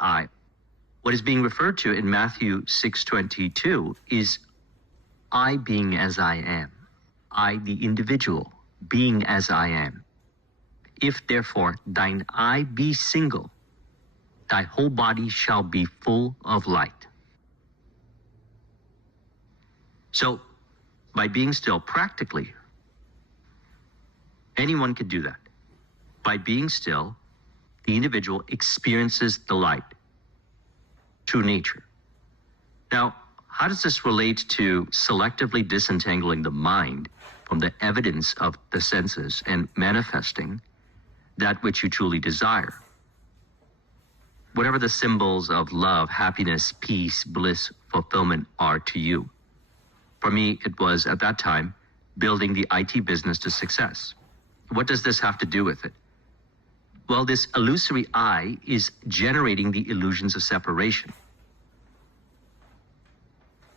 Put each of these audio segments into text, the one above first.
I. What is being referred to in Matthew 6:22 is I being as I am. I, the individual, being as I am. If therefore thine eye be single, thy whole body shall be full of light. So, by being still, practically, anyone could do that. By being still, the individual experiences the light, true nature. Now, how does this relate to selectively disentangling the mind from the evidence of the senses and manifesting that which you truly desire? Whatever the symbols of love, happiness, peace, bliss, fulfillment are to you. For me, it was, at that time, building the IT business to success. What does this have to do with it? Well, this illusory I is generating the illusions of separation.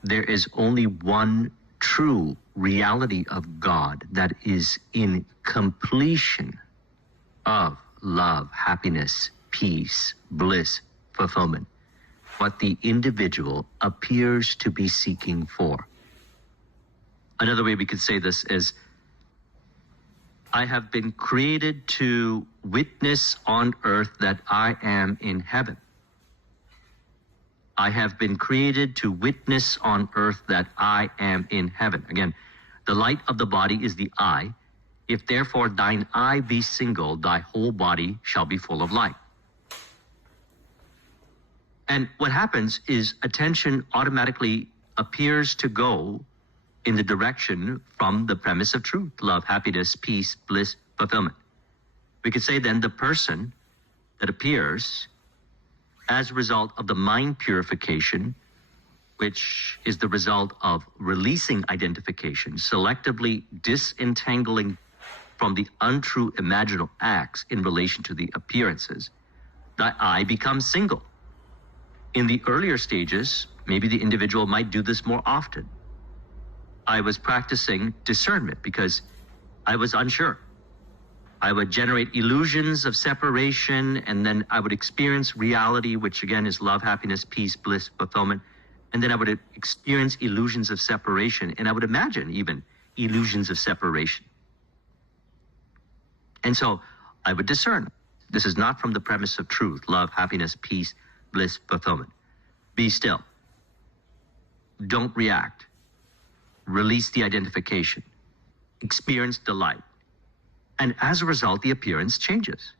There is only one true reality of God that is in completion of love, happiness, peace, bliss, fulfillment, what the individual appears to be seeking for. Another way we could say this is, I have been created to witness on earth that I am in heaven. I have been created to witness on earth that I am in heaven. Again, the light of the body is the eye. If therefore thine eye be single, thy whole body shall be full of light. And what happens is attention automatically appears to go in the direction from the premise of truth, love, happiness, peace, bliss, fulfillment. We could say then the person that appears as a result of the mind purification, which is the result of releasing identification, selectively disentangling from the untrue imaginal acts in relation to the appearances, the I becomes single. In the earlier stages, maybe the individual might do this more often. I was practicing discernment because I was unsure. I would generate illusions of separation, and then I would experience reality, which again is love, happiness, peace, bliss, fulfillment. And then I would experience illusions of separation, and I would imagine even illusions of separation. And so I would discern. This is not from the premise of truth, love, happiness, peace, bliss, fulfillment. Be still. Don't react. Release the identification. Experience delight. And as a result, the appearance changes.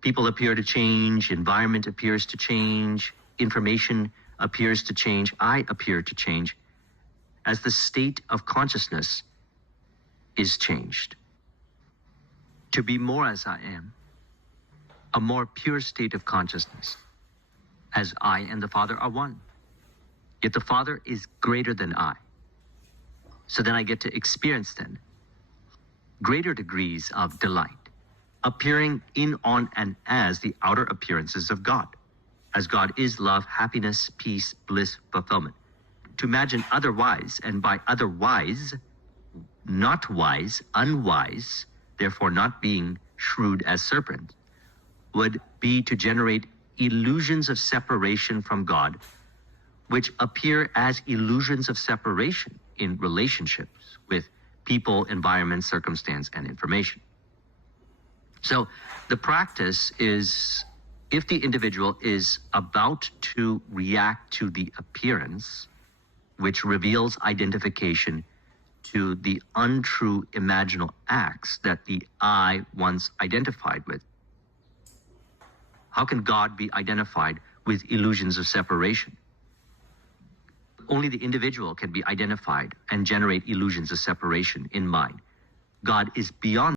People appear to change, environment appears to change, information appears to change, I appear to change, as the state of consciousness is changed. To be more as I am, a more pure state of consciousness, as I and the Father are one. Yet the Father is greater than I. So then I get to experience then greater degrees of delight, appearing in, on, and as the outer appearances of God, as God is love, happiness, peace, bliss, fulfillment. To imagine otherwise, and by otherwise, not wise, unwise, therefore not being shrewd as serpent, would be to generate illusions of separation from God, which appear as illusions of separation in relationships with people, environment, circumstance, and information. So the practice is, if the individual is about to react to the appearance, which reveals identification to the untrue imaginal acts that the I once identified with, how can God be identified with illusions of separation? Only the individual can be identified and generate illusions of separation in mind. God is beyond